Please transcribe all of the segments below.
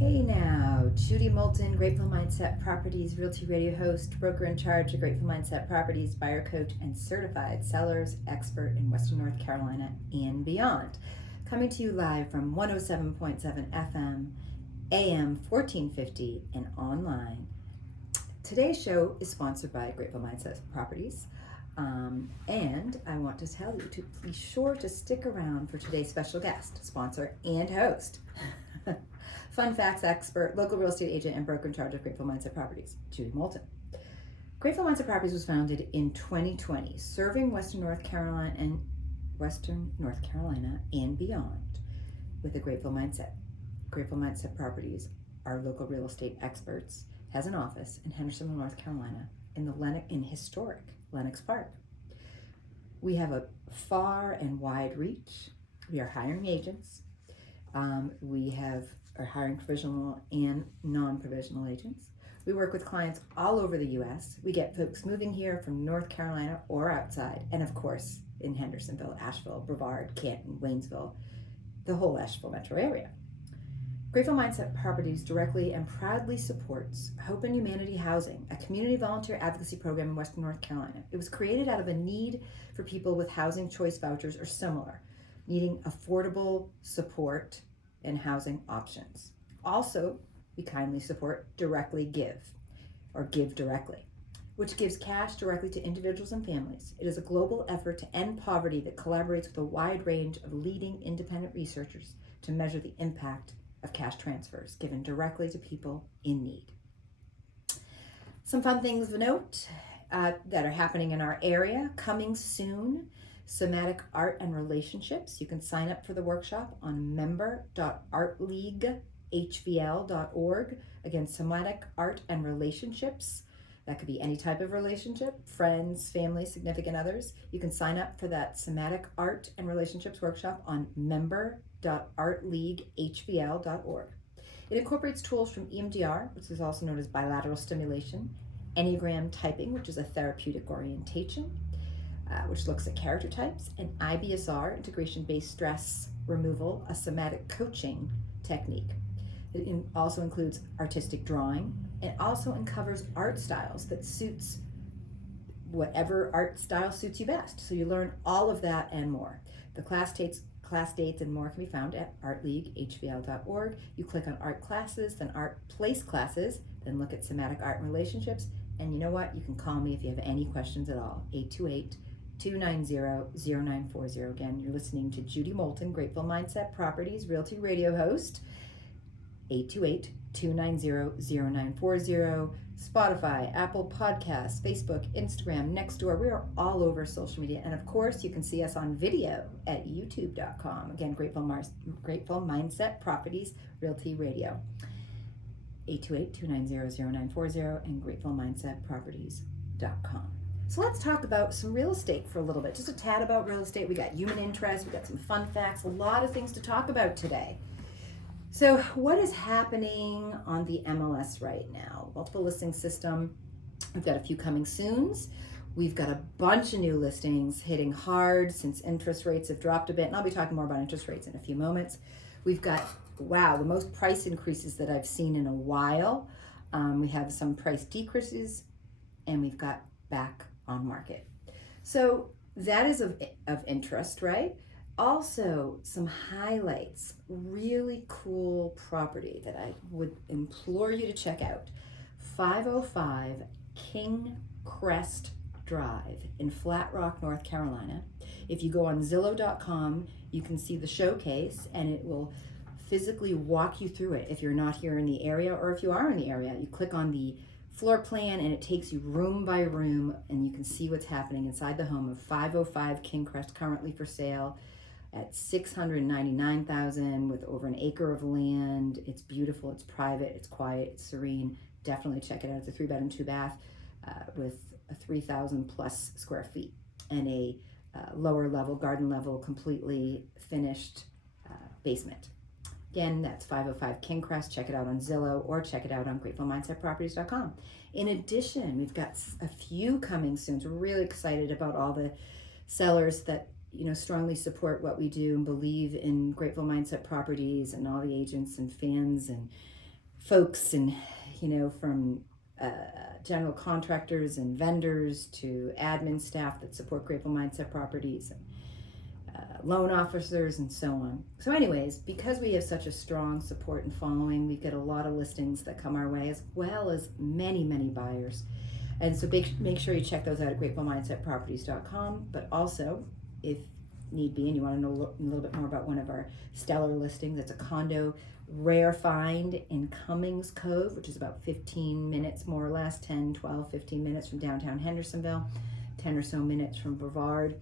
Hey now, Judi Moolten, Grateful Mindset Properties Realty Radio host, broker in charge of Grateful Mindset Properties, buyer coach, and certified sellers expert in Western North Carolina and beyond. Coming to you live from 107.7 FM, AM 1450, and online. Today's show is sponsored by Grateful Mindset Properties. And I want to tell you to be sure to stick around for today's special guest, sponsor, and host. Fun facts expert, local real estate agent, and broker in charge of Grateful Mindset Properties, Judi Moolten. Grateful Mindset Properties was founded in 2020, serving Western North Carolina and beyond with a grateful mindset. Grateful Mindset Properties, our local real estate experts, has an office in Hendersonville, North Carolina, in historic Lenox Park. We have a far and wide reach. We are hiring agents. We are hiring provisional and non-provisional agents. We work with clients all over the U.S. We get folks moving here from North Carolina or outside, and of course in Hendersonville, Asheville, Brevard, Canton, Waynesville, the whole Asheville metro area. Grateful Mindset Properties directly and proudly supports Hope and Humanity Housing, a community volunteer advocacy program in Western North Carolina. It was created out of a need for people with housing choice vouchers or similar, needing affordable support and housing options. Also, we kindly support Directly Give, or Give Directly, which gives cash directly to individuals and families. It is a global effort to end poverty that collaborates with a wide range of leading independent researchers to measure the impact of cash transfers given directly to people in need. Some fun things of note that are happening in our area coming soon. Somatic Art and Relationships. You can sign up for the workshop on member.artleaguehvl.org. Again, Somatic Art and Relationships. That could be any type of relationship, friends, family, significant others. You can sign up for that Somatic Art and Relationships workshop on member.artleaguehvl.org. It incorporates tools from EMDR, which is also known as bilateral stimulation, Enneagram typing, which is a therapeutic orientation, which looks at character types, and IBSR, integration-based stress removal, a somatic coaching technique. It also includes artistic drawing. It also uncovers art styles that suits whatever art style suits you best. So you learn all of that and more. The class dates and more can be found at artleaguehvl.org. You click on art classes, then art place classes, then look at somatic art and relationships. And you know what? You can call me if you have any questions at all. 828-290-0940. Again, you're listening to Judi Moolten, Grateful Mindset Properties Realty Radio host. 828-290-0940. Spotify, Apple Podcasts, Facebook, Instagram, Nextdoor. We are all over social media. And of course, you can see us on video at youtube.com. Again, Grateful Mindset Properties Realty Radio. 828-290-0940 and gratefulmindsetproperties.com. So let's talk about some real estate for a little bit. Just a tad about real estate. We got human interest. We got some fun facts. A lot of things to talk about today. So what is happening on the MLS right now? Multiple listing system. We've got a few coming soons. We've got a bunch of new listings hitting hard since interest rates have dropped a bit. And I'll be talking more about interest rates in a few moments. We've got, the most price increases that I've seen in a while. We have some price decreases, and we've got back on market. So that is of interest, right? Also, some highlights, really cool property that I would implore you to check out. 505 King Crest Drive in Flat Rock, North Carolina. If you go on Zillow.com, you can see the showcase, and it will physically walk you through it. If you're not here in the area, or if you are in the area, you click on the floor plan and it takes you room by room, and you can see what's happening inside the home of 505 King Crest, currently for sale at $699,000 with over an acre of land. It's beautiful, it's private, it's quiet, it's serene. Definitely check it out. It's a 3-bedroom, 2-bath with a 3,000 plus square feet and a lower level, garden level, completely finished basement. Again, that's 505 King Crest. Check it out on Zillow or check it out on gratefulmindsetproperties.com. In addition, we've got a few coming soon. So we're really excited about all the sellers that strongly support what we do and believe in Grateful Mindset Properties, and all the agents and fans and folks and, from general contractors and vendors to admin staff that support Grateful Mindset Properties, and loan officers, and so on. So anyways, because we have such a strong support and following, we get a lot of listings that come our way, as well as many, many buyers. And so make sure you check those out at gratefulmindsetproperties.com. But also, if need be, and you want to know a little bit more about one of our stellar listings, it's a condo rare find in Cummings Cove, which is about 15 minutes, more or less, 10, 12, 15 minutes from downtown Hendersonville, 10 or so minutes from Brevard.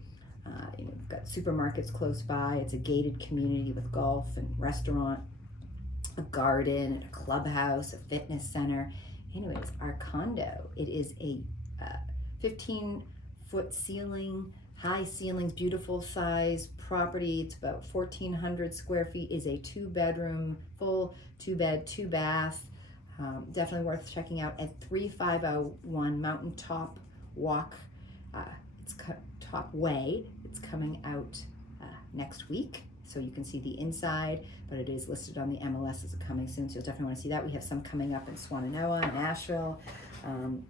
We've got supermarkets close by. It's a gated community with golf and restaurant, a garden, and a clubhouse, a fitness center. Anyways, our condo, it is a 15-foot ceiling, high ceilings, beautiful size property. It's about 1,400 square feet, is a 2-bedroom, full 2-bed, 2-bath. Definitely worth checking out at 3501 Mountaintop Walk. It's Top Way. It's coming out next week, so you can see the inside, but it is listed on the MLS as coming soon, so you'll definitely want to see that. We have some coming up in Swannanoa and Asheville,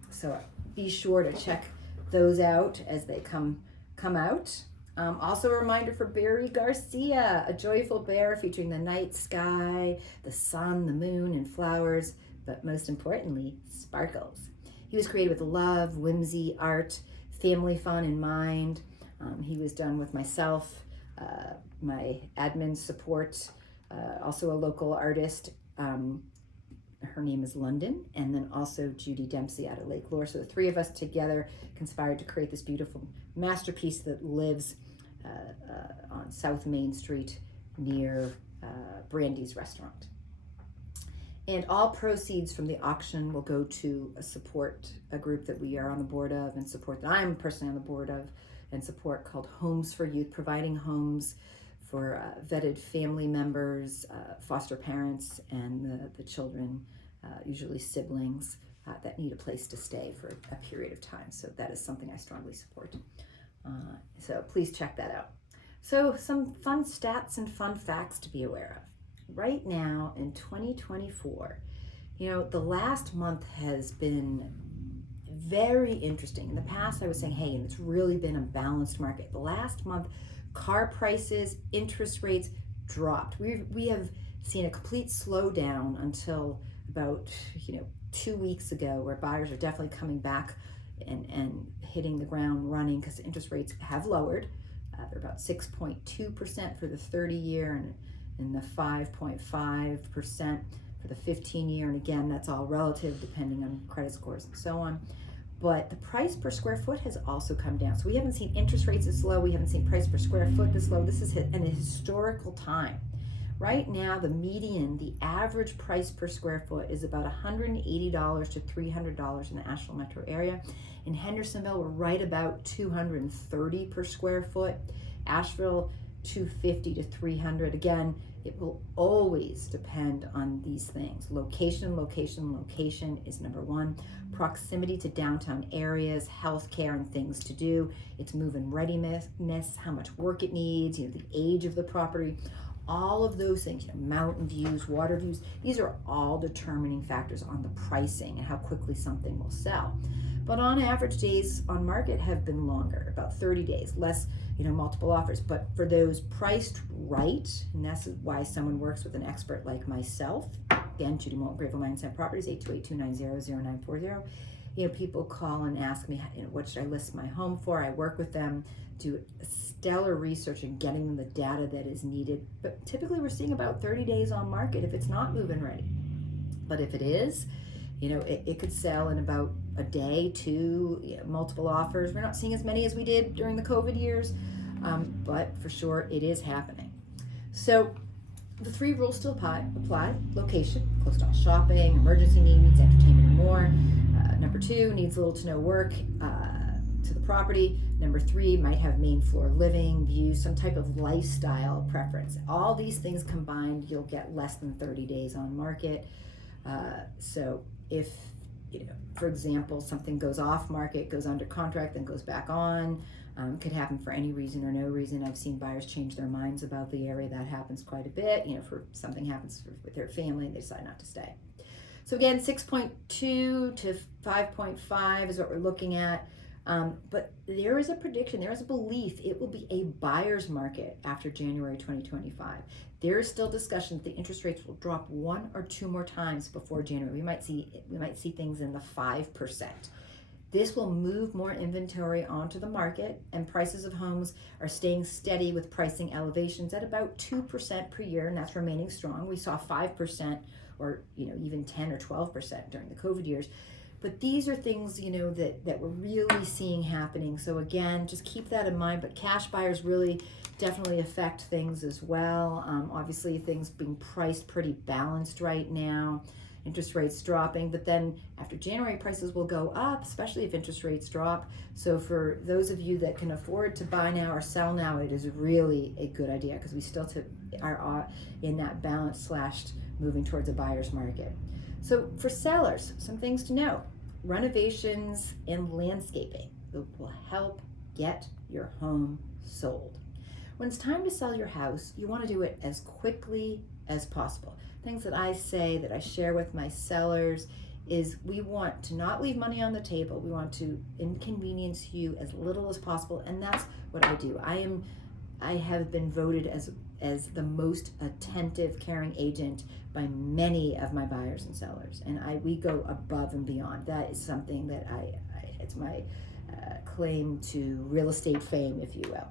so be sure to check those out as they come out. Also a reminder for Barry Garcia, a joyful bear featuring the night sky, the sun, the moon, and flowers, but most importantly, sparkles. He was created with love, whimsy, art, family fun in mind. He was done with myself, my admin support, also a local artist. Her name is London, and then also Judi Dempsey out of Lake Lure. So the three of us together conspired to create this beautiful masterpiece that lives on South Main Street near Brandy's restaurant. And all proceeds from the auction will go to a group that we are on the board of and support, that I'm personally on the board of and support, called Homes for Youth, providing homes for vetted family members, foster parents, and the children, usually siblings, that need a place to stay for a period of time. So that is something I strongly support. So please check that out. So some fun stats and fun facts to be aware of. Right now in 2024, the last month has been very interesting. In the past, I was saying, hey, it's really been a balanced market. The last month, car prices, interest rates dropped. We have seen a complete slowdown until about 2 weeks ago, where buyers are definitely coming back and hitting the ground running because interest rates have lowered. They're about 6.2% for the 30-year and the 5.5% for the 15-year. And again, that's all relative depending on credit scores and so on. But the price per square foot has also come down. So we haven't seen interest rates this low. We haven't seen price per square foot this low. This is an historical time. Right now, the median, the average price per square foot is about $180 to $300 in the Asheville metro area. In Hendersonville, we're right about $230 per square foot. Asheville, $250 to $300. Again, it will always depend on these things. Location is number one. Proximity to downtown areas, healthcare, and things to do. Its move-in readiness, how much work it needs, the age of the property. All of those things, mountain views, water views, these are all determining factors on the pricing and how quickly something will sell. But on average, days on market have been longer, about 30 days, less, multiple offers. But for those priced right, and that's why someone works with an expert like myself, again, Judi Moolten, Grateful Mindset Properties, 828-290-0940. People call and ask me, what should I list my home for? I work with them, do stellar research and getting them the data that is needed. But typically we're seeing about 30 days on market if it's not move-in ready. But if it is, it could sell in about a day, two, multiple offers. We're not seeing as many as we did during the COVID years, but for sure it is happening. So the 3 rules still apply. Location, close to all shopping, emergency needs, entertainment, and more. Number 2, needs little to no work to the property. Number 3, might have main floor living, views, some type of lifestyle preference. All these things combined, you'll get less than 30 days on market. So if, for example, something goes off market, goes under contract, then goes back on, could happen for any reason or no reason. I've seen buyers change their minds about the area. That happens quite a bit. For something happens with their family and they decide not to stay. So again, 6.2 to 5.5 is what we're looking at. But there is a prediction, there is a belief it will be a buyer's market after January 2025. There is still discussion that the interest rates will drop 1 or 2 more times before January. We might see things in the 5%. This will move more inventory onto the market, and prices of homes are staying steady with pricing elevations at about 2% per year, and that's remaining strong. We saw 5% or even 10 or 12% during the COVID years. But these are things, that we're really seeing happening. So again, just keep that in mind. But cash buyers really definitely affect things as well. Obviously, things being priced pretty balanced right now. Interest rates dropping, but then after January, prices will go up, especially if interest rates drop. So for those of you that can afford to buy now or sell now, it is really a good idea because we still are in that balance / moving towards a buyer's market. So for sellers, some things to know. Renovations and landscaping will help get your home sold. When it's time to sell your house, you want to do it as quickly as possible. Things that I say, that I share with my sellers, is we want to not leave money on the table. We want to inconvenience you as little as possible, and that's what I do. I have been voted as the most attentive, caring agent by many of my buyers and sellers, and we go above and beyond. That is something that it's my claim to real estate fame, if you will.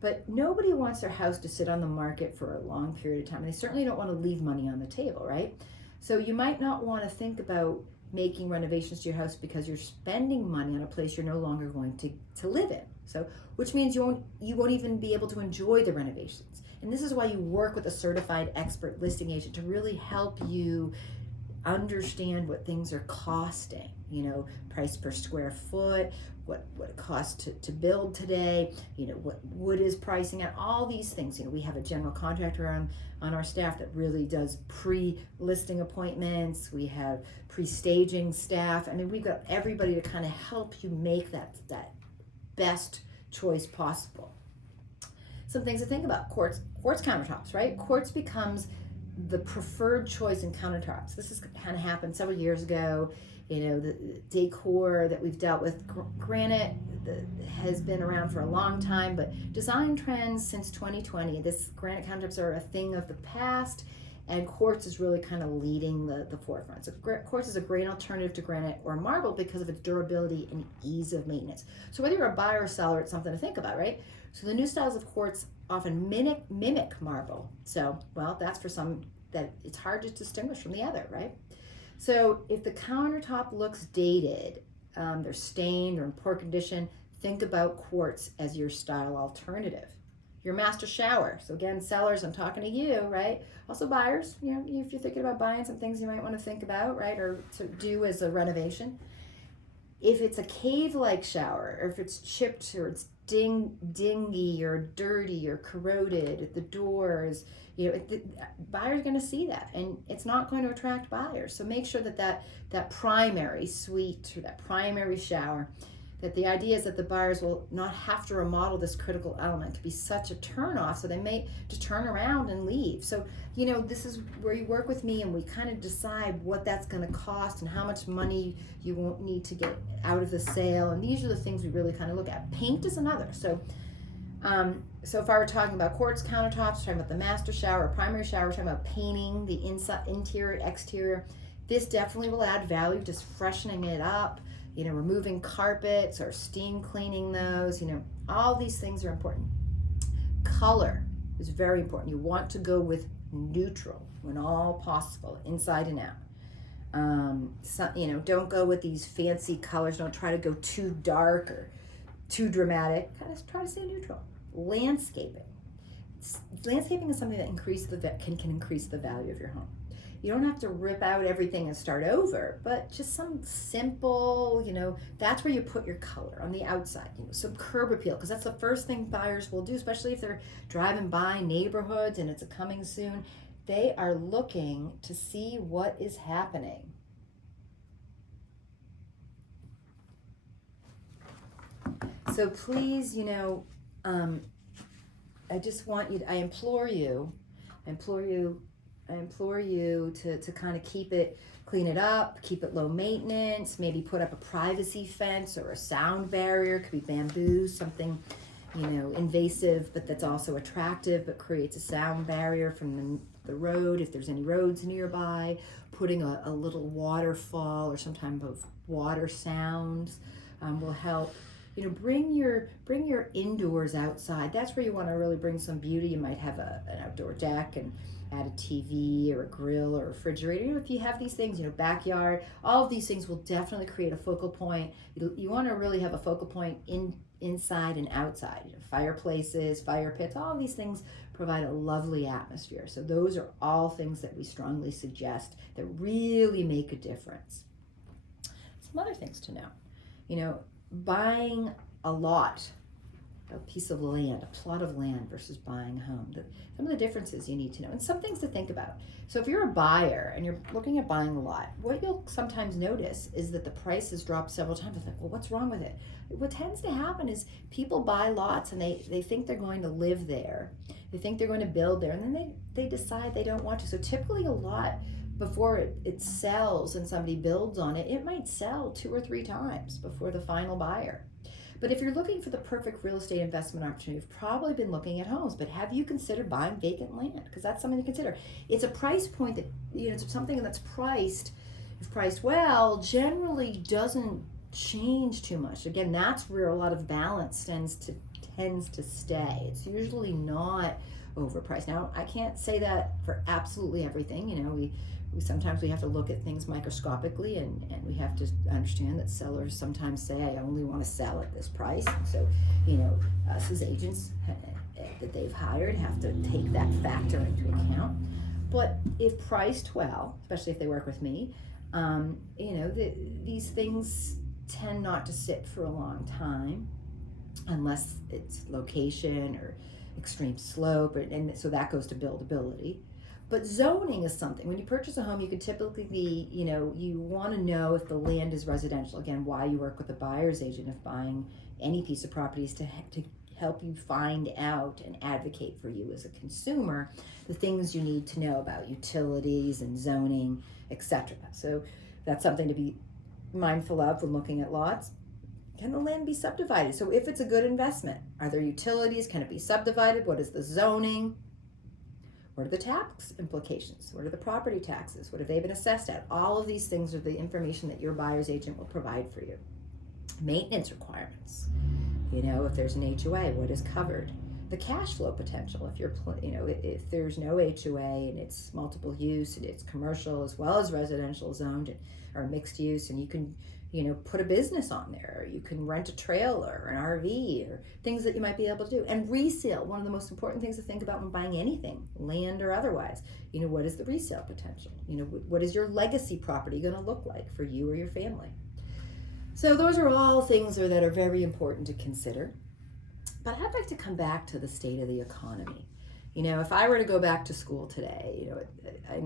But nobody wants their house to sit on the market for a long period of time. They certainly don't want to leave money on the table, right? So you might not want to think about making renovations to your house because you're spending money on a place you're no longer going to live in. So, which means you won't even be able to enjoy the renovations. And this is why you work with a certified expert listing agent to really help you understand what things are costing, price per square foot, what it costs to build today, what wood is pricing at, all these things. We have a general contractor on our staff that really does pre-listing appointments. We have pre-staging staff. We've got everybody to kind of help you make that best choice possible. Some things to think about: quartz countertops, right? Quartz becomes the preferred choice in countertops. This has kind of happened several years ago. The decor that we've dealt with, granite has been around for a long time, but design trends since 2020, this granite countertops are a thing of the past, and quartz is really kind of leading the forefront. So quartz is a great alternative to granite or marble because of its durability and ease of maintenance. So whether you're a buyer or seller, it's something to think about, right? So the new styles of quartz often mimic marble. So, that's for some that it's hard to distinguish from the other, right? So if the countertop looks dated, they're stained or in poor condition, think about quartz as your style alternative. Your master shower. So again, sellers, I'm talking to you, right? Also buyers, if you're thinking about buying some things you might want to think about, right? Or to do as a renovation. If it's a cave-like shower, or if it's chipped or it's dingy or dirty or corroded at the doors, buyers are going to see that, and it's not going to attract buyers. So make sure that primary suite or that primary shower, that the idea is that the buyers will not have to remodel this critical element. It could be such a turnoff, so they may just turn around and leave. So this is where you work with me, and we kind of decide what that's going to cost and how much money you won't need to get out of the sale. And these are the things we really kind of look at. Paint is another. So if I were talking about quartz countertops, talking about the master shower, primary shower, talking about painting the inside, interior, exterior, this definitely will add value, just freshening it up, removing carpets or steam cleaning those, all these things are important. Color is very important. You want to go with neutral when all possible, inside and out. Don't go with these fancy colors. Don't try to go too dark or too dramatic. Kind of try to stay neutral. Landscaping is something that can increase the value of your home. You don't have to rip out everything and start over, but just some simple, that's where you put your color on the outside. Some curb appeal, because that's the first thing buyers will do, especially if they're driving by neighborhoods and it's coming soon. They are looking to see what is happening. So please, I just want you, I implore you, implore you to kind of clean it up, keep it low maintenance, maybe put up a privacy fence or a sound barrier. It could be bamboo, something, invasive, but that's also attractive, but creates a sound barrier from the road, if there's any roads nearby. Putting a little waterfall or some type of water sounds will help. Bring your indoors outside. That's where you want to really bring some beauty. You might have an outdoor deck and add a TV or a grill or a refrigerator. If you have these things, backyard, all of these things will definitely create a focal point. You want to really have a focal point inside and outside. Fireplaces, fire pits, all of these things provide a lovely atmosphere. So those are all things that we strongly suggest that really make a difference. Some other things to know. Buying a lot, a piece of land, a plot of land versus buying a home. Some of the differences you need to know, and some things to think about. So if you're a buyer and you're looking at buying a lot, what you'll sometimes notice is that the price has dropped several times. It's like, well, what's wrong with it? What tends to happen is people buy lots and they think they're going to live there. They think they're going to build there, and then they decide they don't want to. So typically a lot, before it sells and somebody builds on it, it might sell 2 or 3 times before the final buyer. But if you're looking for the perfect real estate investment opportunity, you've probably been looking at homes, but have you considered buying vacant land? Because that's something to consider. It's a price point that, it's something that's priced, if priced well, generally doesn't change too much. Again, that's where a lot of balance tends to stay. It's usually not overpriced. Now, I can't say that for absolutely everything. We sometimes we have to look at things microscopically, and we have to understand that sellers sometimes say, I only want to sell at this price. And so, us as agents that they've hired have to take that factor into account. But if priced well, especially if they work with me, these things tend not to sit for a long time unless it's location or extreme slope, and so that goes to buildability. But zoning is something. When you purchase a home, you could typically you want to know if the land is residential. Again, why you work with a buyer's agent if buying any piece of property is to help you find out and advocate for you as a consumer the things you need to know about utilities and zoning, etc. So that's something to be mindful of when looking at lots. Can the land be subdivided? So if it's a good investment, are there utilities? Can it be subdivided? What is the zoning? What are the tax implications? What are the property taxes? What have they been assessed at? All of these things are the information that your buyer's agent will provide for you. Maintenance requirements. If there's an HOA, what is covered? The cash flow potential. If there's no HOA and it's multiple use and it's commercial as well as residential zoned or mixed use, and you can put a business on there, or you can rent a trailer or an RV or things that you might be able to do. And resale, one of the most important things to think about when buying anything, land or otherwise. What is the resale potential? What is your legacy property going to look like for you or your family? So those are all things that are very important to consider. But I'd like to come back to the state of the economy. If I were to go back to school today,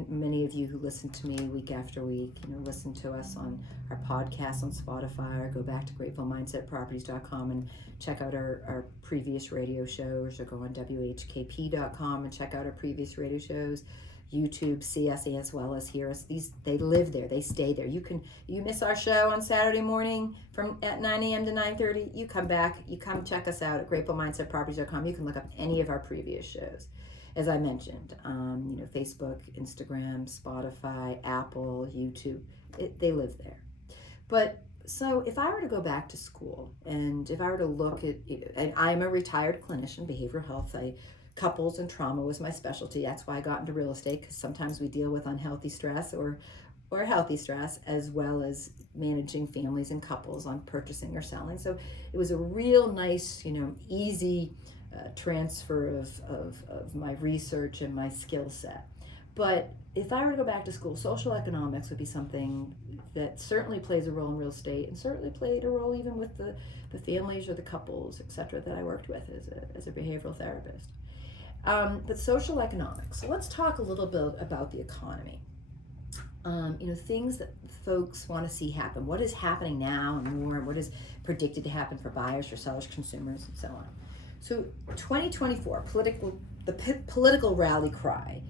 many of you who listen to me week after week, listen to us on our podcast on Spotify, or go back to gratefulmindsetproperties.com and check out our previous radio shows, or go on WKHP.com and check out our previous radio shows. YouTube, see us as well as hear us. They live there, they stay there. You miss our show on Saturday morning at 9 a.m. to 9:30. You come back, you come check us out at gratefulmindsetproperties.com. You can look up any of our previous shows. As I mentioned, Facebook, Instagram, Spotify, Apple, YouTube, they live there. But so if I were to go back to school, and if I were to look at, and I'm a retired clinician, behavioral health, couples and trauma was my specialty. That's why I got into real estate, because sometimes we deal with unhealthy stress or healthy stress, as well as managing families and couples on purchasing or selling. So it was a real nice, easy transfer of my research and my skill set. But if I were to go back to school, social economics would be something that certainly plays a role in real estate, and certainly played a role even with the families or the couples, etc., that I worked with as a behavioral therapist. But social economics. So let's talk a little bit about the economy. Things that folks want to see happen. What is happening now and more, and what is predicted to happen for buyers, for sellers, consumers, and so on. So 2024, the political rally cry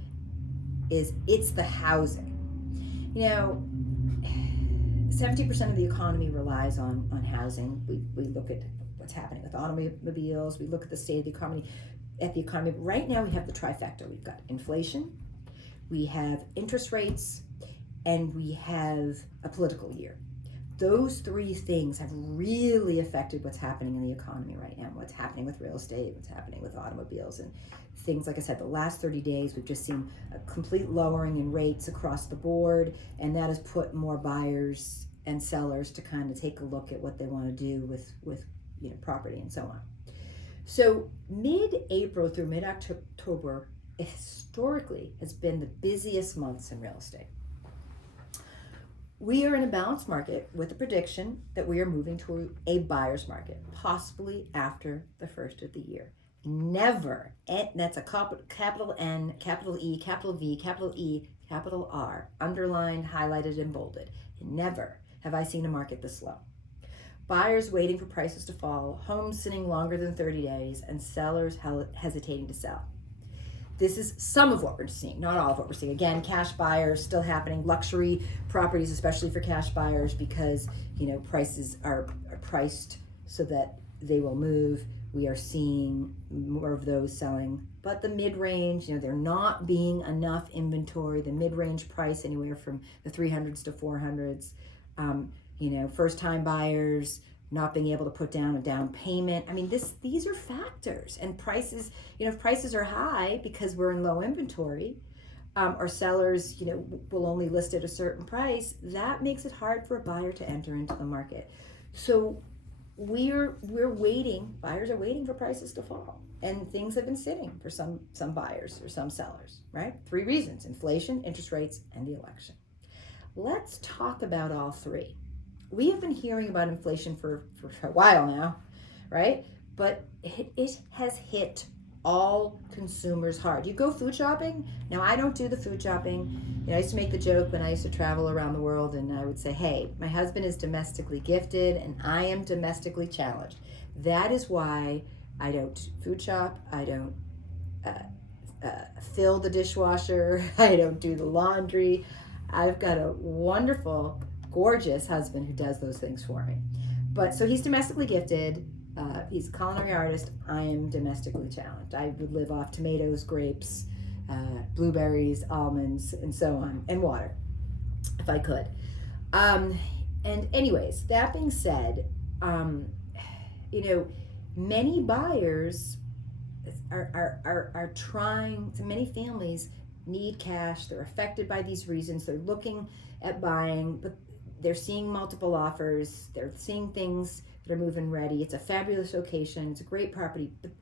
is it's the housing. 70% of the economy relies on housing. We look at what's happening with automobiles. We look at the state of the economy. But right now we have the trifecta. We've got inflation, we have interest rates, and we have a political year. Those three things have really affected what's happening in the economy right now, what's happening with real estate, what's happening with automobiles, and things. Like I said, the last 30 days, we've just seen a complete lowering in rates across the board, and that has put more buyers and sellers to kind of take a look at what they want to do with property and so on. So mid-April through mid-October historically has been the busiest months in real estate. We are in a balanced market with a prediction that we are moving to a buyer's market, possibly after the first of the year. Never, and that's a capital N, capital E, capital V, capital E, capital R, underlined, highlighted, and bolded. Never have I seen a market this slow. Buyers waiting for prices to fall, homes sitting longer than 30 days, and sellers hesitating to sell. This is some of what we're seeing, not all of what we're seeing. Again, cash buyers still happening, luxury properties, especially for cash buyers, because prices are priced so that they will move. We are seeing more of those selling. But the mid-range, there not being enough inventory, the mid-range price anywhere from the 300s to 400s. First-time buyers not being able to put down a down payment. These are factors. And prices, if prices are high because we're in low inventory, or sellers, will only list at a certain price, that makes it hard for a buyer to enter into the market. So we're waiting, buyers are waiting for prices to fall. And things have been sitting for some buyers or some sellers, right? 3 reasons: inflation, interest rates, and the election. Let's talk about all 3. We have been hearing about inflation for a while now, right? But it has hit all consumers hard. You go food shopping. Now, I don't do the food shopping. I used to make the joke when I used to travel around the world, and I would say, hey, my husband is domestically gifted and I am domestically challenged. That is why I don't food shop. I don't fill the dishwasher. I don't do the laundry. I've got a wonderful, gorgeous husband who does those things for me. But so he's domestically gifted. He's a culinary artist. I am domestically challenged. I would live off tomatoes, grapes, blueberries, almonds, and so on, and water, if I could. And anyways, that being said, many buyers are trying. So many families need cash. They're affected by these reasons. They're looking at buying, but they're seeing multiple offers. They're seeing things that are moving ready. It's a fabulous location. It's a great property. But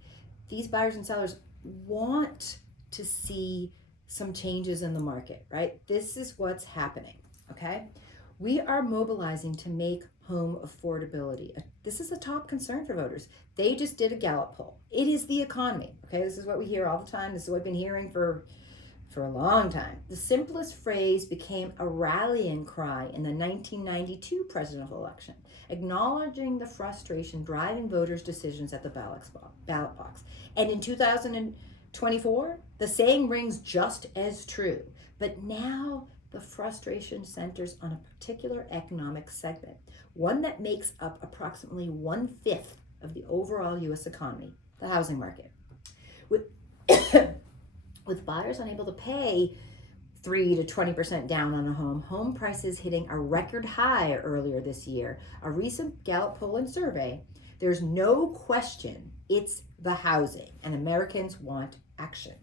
these buyers and sellers want to see some changes in the market, right? This is what's happening, okay? We are mobilizing to make home affordability. This is a top concern for voters. They just did a Gallup poll. It is the economy, okay? This is what we hear all the time. This is what I've been hearing for a long time. The simplest phrase became a rallying cry in the 1992 presidential election, acknowledging the frustration driving voters' decisions at the ballot box. And in 2024, the saying rings just as true. But now the frustration centers on a particular economic segment, one that makes up approximately 1/5 of the overall U.S. economy, the housing market. With buyers unable to pay 3 to 20% down on a home prices hitting a record high earlier this year. A recent Gallup poll and survey, there's no question it's the housing, and Americans want action.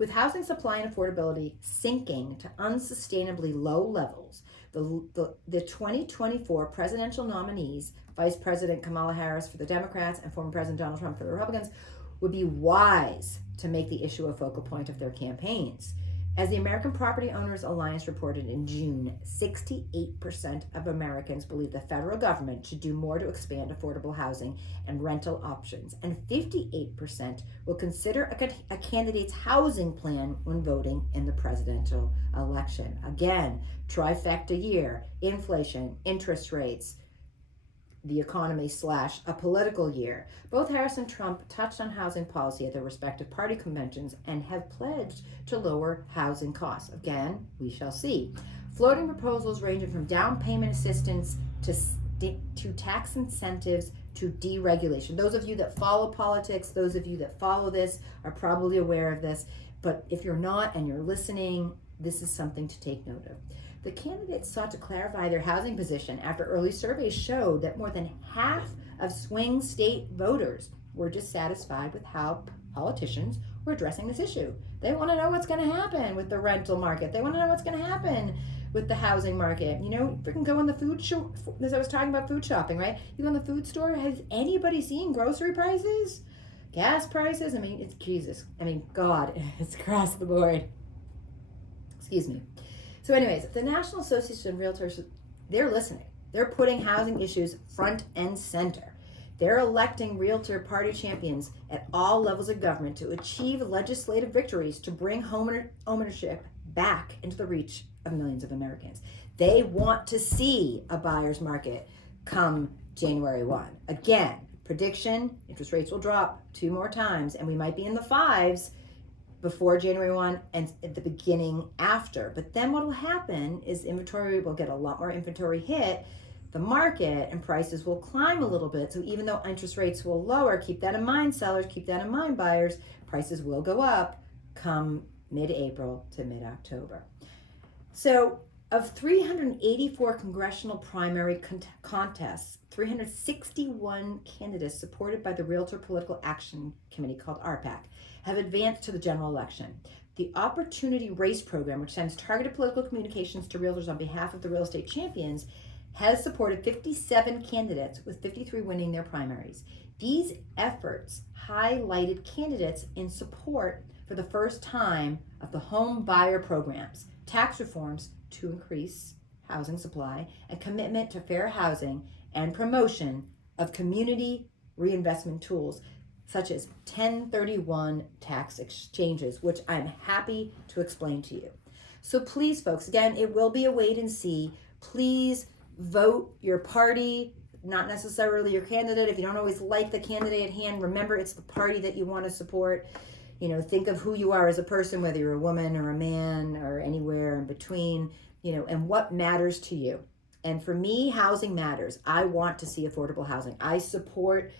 With housing supply and affordability sinking to unsustainably low levels, the 2024 presidential nominees, Vice President Kamala Harris for the Democrats and former President Donald Trump for the Republicans, would be wise to make the issue a focal point of their campaigns. As the American Property Owners Alliance reported in June, 68% of Americans believe the federal government should do more to expand affordable housing and rental options, and 58% will consider a candidate's housing plan when voting in the presidential election. Again, trifecta year: inflation, interest rates, the economy / a political year. Both Harris and Trump touched on housing policy at their respective party conventions and have pledged to lower housing costs. Again, we shall see. Floating proposals ranging from down payment assistance to tax incentives to deregulation. Those of you that follow politics, those of you that follow this are probably aware of this, but if you're not and you're listening, this is something to take note of. The candidates sought to clarify their housing position after early surveys showed that more than half of swing state voters were dissatisfied with how politicians were addressing this issue. They want to know what's going to happen with the rental market. They want to know what's going to happen with the housing market. You know, freaking go in the food shop, as I was talking about food shopping, right? You go in the food store, has anybody seen grocery prices? Gas prices? I mean, it's Jesus. I mean, God, it's across the board. Excuse me. So anyways, the National Association of Realtors, they're listening. They're putting housing issues front and center. They're electing realtor party champions at all levels of government to achieve legislative victories to bring home ownership back into the reach of millions of Americans. They want to see a buyer's market come January 1. Again, prediction, interest rates will drop 2 more times and we might be in the 5s before January 1 and at the beginning after. But then what will happen is inventory will get a lot more inventory hit, the market, and prices will climb a little bit. So even though interest rates will lower, keep that in mind, sellers, keep that in mind, buyers, prices will go up come mid-April to mid-October. So of 384 congressional primary contests, 361 candidates supported by the Realtor Political Action Committee, called RPAC, have advanced to the general election. The Opportunity Race Program, which sends targeted political communications to realtors on behalf of the real estate champions, has supported 57 candidates, with 53 winning their primaries. These efforts highlighted candidates in support for the first time of the home buyer programs, tax reforms to increase housing supply, and commitment to fair housing and promotion of community reinvestment tools such as 1031 tax exchanges, which I'm happy to explain to you. So please, folks, again, it will be a wait and see. Please vote your party, not necessarily your candidate. If you don't always like the candidate at hand, remember it's the party that you want to support. You know, think of who you are as a person, whether you're a woman or a man or anywhere in between, you know, and what matters to you. And for me, housing matters. I want to see affordable housing. I support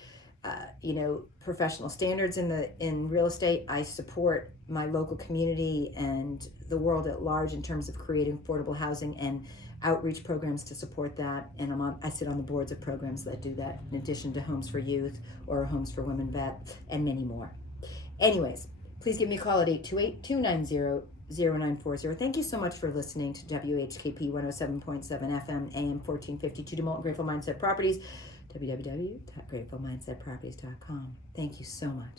professional standards in real estate. I support my local community and the world at large in terms of creating affordable housing and outreach programs to support that. And I sit on the boards of programs that do that, in addition to Homes for Youth or Homes for Women Vet and many more. Anyways, please give me a call at 828-290-0940. Thank you so much for listening to WHKP 107.7 FM, AM 1452 to Moolten Grateful Mindset Properties, www.gratefulmindsetproperties.com. Thank you so much.